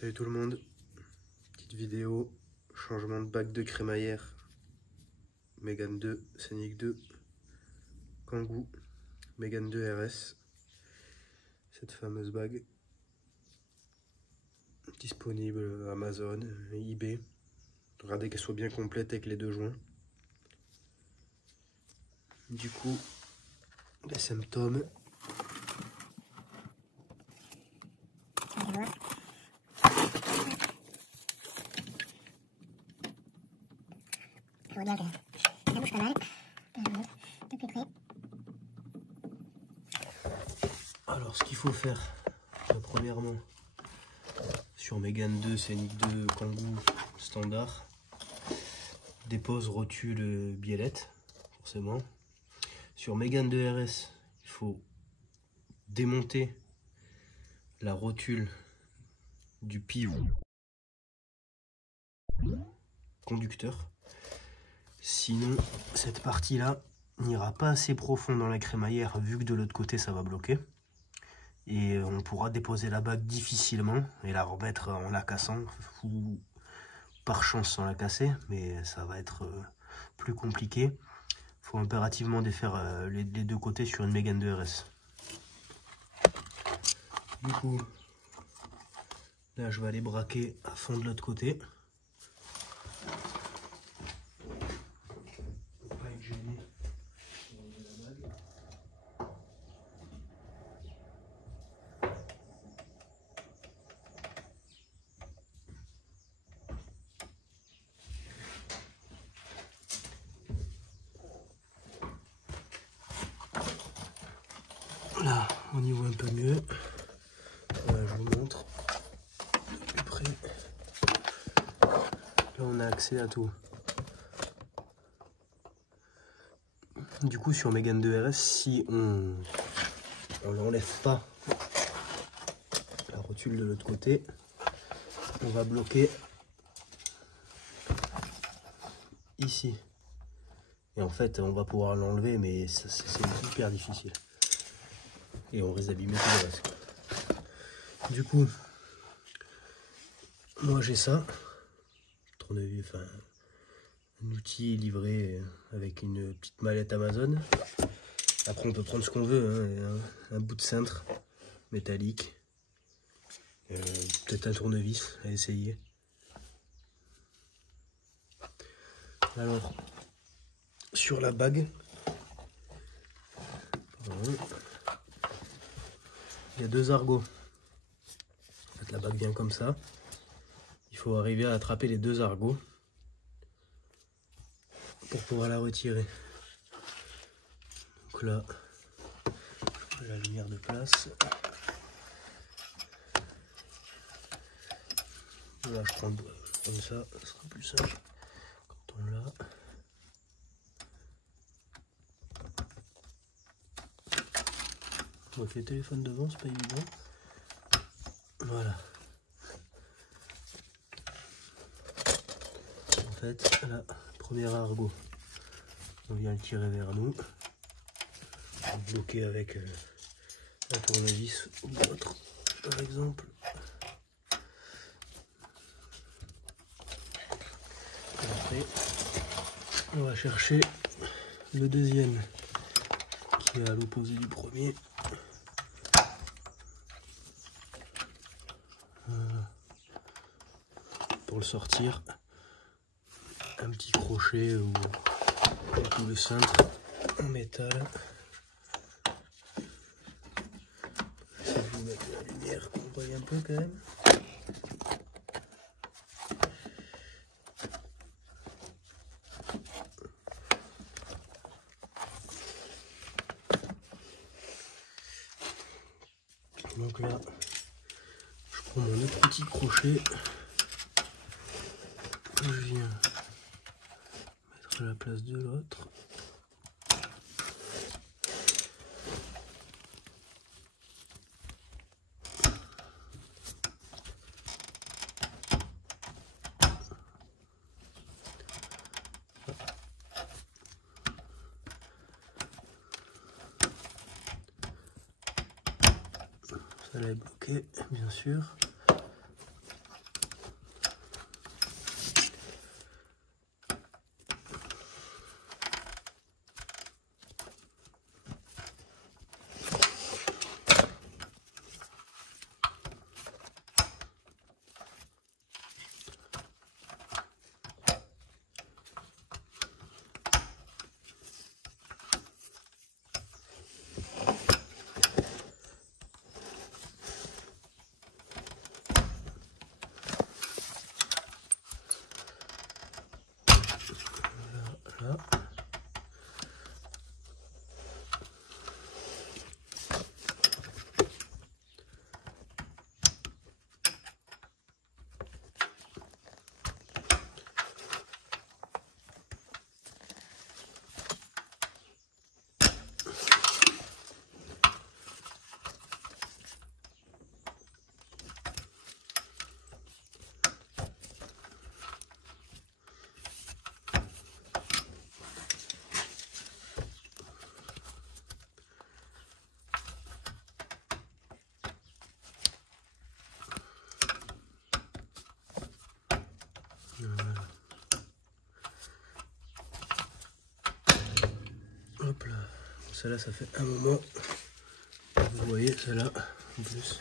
Salut tout le monde, petite vidéo, changement de bague de crémaillère, Mégane 2, Scénic 2, Kangoo, Mégane 2 RS, cette fameuse bague, disponible Amazon, eBay, regardez qu'elle soit bien complète avec les deux joints. Du coup, les symptômes. Je vois bien que ça bouge pas mal. De plus près. Alors ce qu'il faut faire, premièrement, sur Mégane 2, Scénic 2, Kangoo standard, dépose rotule biellette, forcément. Sur Mégane 2 RS, il faut démonter la rotule du pivot conducteur. Sinon, cette partie-là n'ira pas assez profond dans la crémaillère vu que de l'autre côté ça va bloquer. Et on pourra déposer la bague difficilement et la remettre en la cassant ou par chance sans la casser, mais ça va être plus compliqué. Il faut impérativement défaire les deux côtés sur une Mégane 2 RS. Du coup, là je vais aller braquer à fond de l'autre côté. Là, on y voit un peu mieux. Voilà, je vous montre de plus près. Là, on a accès à tout. Du coup, sur Mégane 2 RS, si on n'enlève pas la rotule de l'autre côté, on va bloquer ici. Et en fait, on va pouvoir l'enlever, mais c'est hyper difficile. Et on risque d'abîmer tout le reste. Du coup, moi j'ai ça, tournevis, enfin un outil livré avec une petite mallette Amazon. Après on peut prendre ce qu'on veut, hein, un bout de cintre métallique, peut-être un tournevis à essayer. Alors sur la bague, il y a deux argots. En fait, la bague vient comme ça. Il faut arriver à attraper les deux argots pour pouvoir la retirer. Donc là, je mets la lumière de place. Là, je prends comme ça sera plus simple quand on l'a. Avec les téléphones devant, c'est pas évident. Voilà. En fait, là, premier argot, on vient le tirer vers nous. On va bloquer avec un tournevis ou l'autre, par exemple. Et après, on va chercher le deuxième qui est à l'opposé du premier. Pour le sortir, un petit crochet ou tout le cintre en métal. Je vais vous mettre la lumière, qu'on voit un peu quand même. Donc là, je prends mon autre petit crochet. Je viens mettre à la place de l'autre. Ça l'est bloqué, bien sûr. celle-là, ça fait un moment. Vous voyez, celle-là, en plus,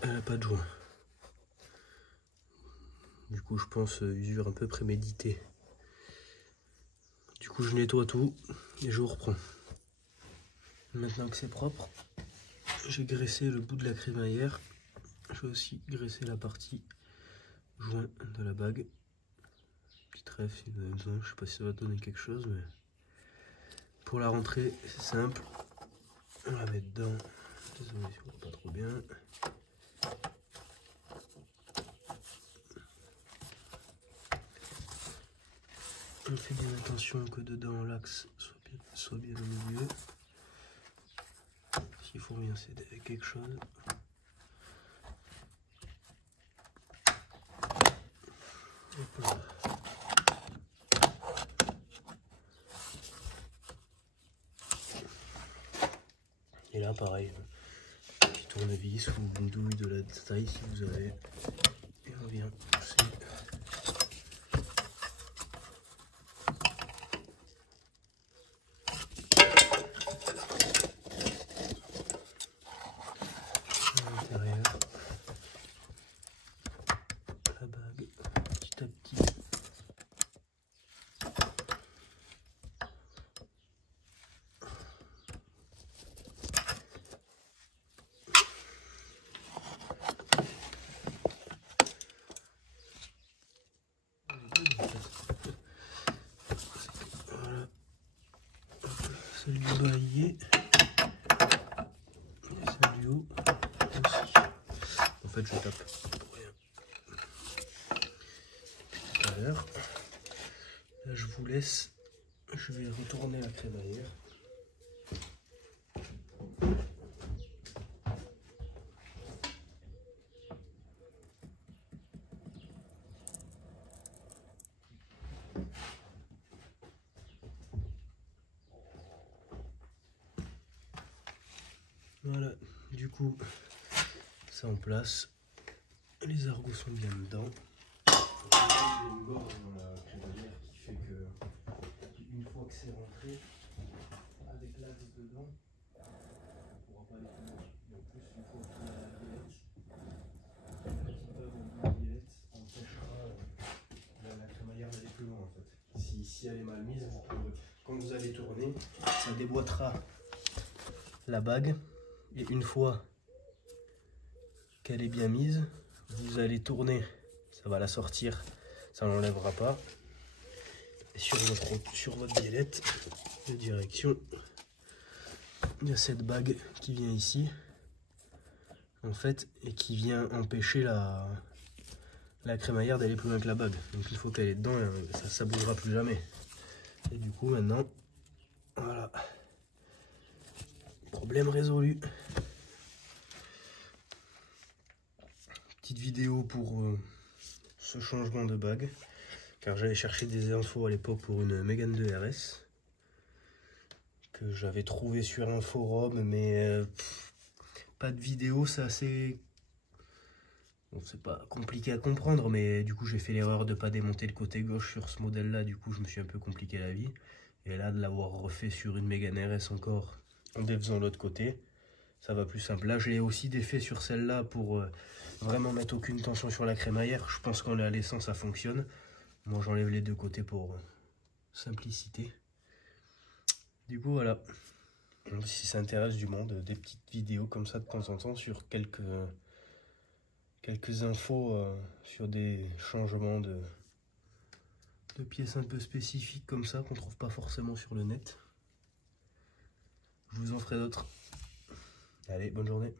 elle n'a pas de joint. Du coup, je pense usure un peu préméditée. Du coup, je nettoie tout et je reprends. Maintenant que c'est propre, j'ai graissé le bout de la crémaillère. Je vais aussi graisser la partie joint de la bague. Petite ref si vous avez besoin. Je sais pas si ça va donner quelque chose, mais pour la rentrée, c'est simple. On la met dedans. Désolé si on voit pas trop bien. On fait bien attention que dedans l'axe soit bien au milieu. S'il faut bien s'aider avec quelque chose. Hop là. Et là pareil, petit tournevis ou une douille de la taille si vous avez. Et on vient pousser. La bague petit à petit. Voilà. Celle du bas y est. Et celle du haut aussi. En fait je tape pour rien. Tout à l'heure. Là je vous laisse. Je vais retourner la crémaillère. Voilà, du coup, c'est en place. Les argots sont bien dedans. Il y a une gorge dans la crémaillère qui fait que, une fois que c'est rentré, avec l'axe dedans, on ne pourra pas aller plus loin. Et en plus, une fois qu'il y a la violette, la petite bave au bout de la violette empêchera la crémaillère d'aller plus loin en fait. Si elle est mal mise, quand vous allez tourner, ça déboîtera la bague. Et une fois qu'elle est bien mise, vous allez tourner, ça va la sortir, ça n'enlèvera pas. Et sur votre biellette de direction, il y a cette bague qui vient ici, en fait, et qui vient empêcher la crémaillère d'aller plus loin que la bague. Donc il faut qu'elle est dedans, et ça bougera plus jamais. Et du coup maintenant, voilà, problème résolu. Petite vidéo pour ce changement de bague, car j'avais cherché des infos à l'époque pour une Mégane 2 RS que j'avais trouvé sur un forum, mais pas de vidéo. C'est assez, bon, c'est pas compliqué à comprendre, mais du coup j'ai fait l'erreur de pas démonter le côté gauche sur ce modèle là. Du coup je me suis un peu compliqué la vie, et là de l'avoir refait sur une Mégane RS encore en défaisant l'autre côté, ça va plus simple. Là je l'ai aussi défait sur celle-là pour vraiment mettre aucune tension sur la crémaillère. Je pense qu'en la laissant ça fonctionne. Moi j'enlève les deux côtés pour simplicité. Du coup voilà, si ça intéresse du monde, des petites vidéos comme ça de temps en temps sur quelques infos sur des changements de pièces un peu spécifiques comme ça qu'on trouve pas forcément sur le net. Je vous en ferai d'autres. Allez, bonne journée.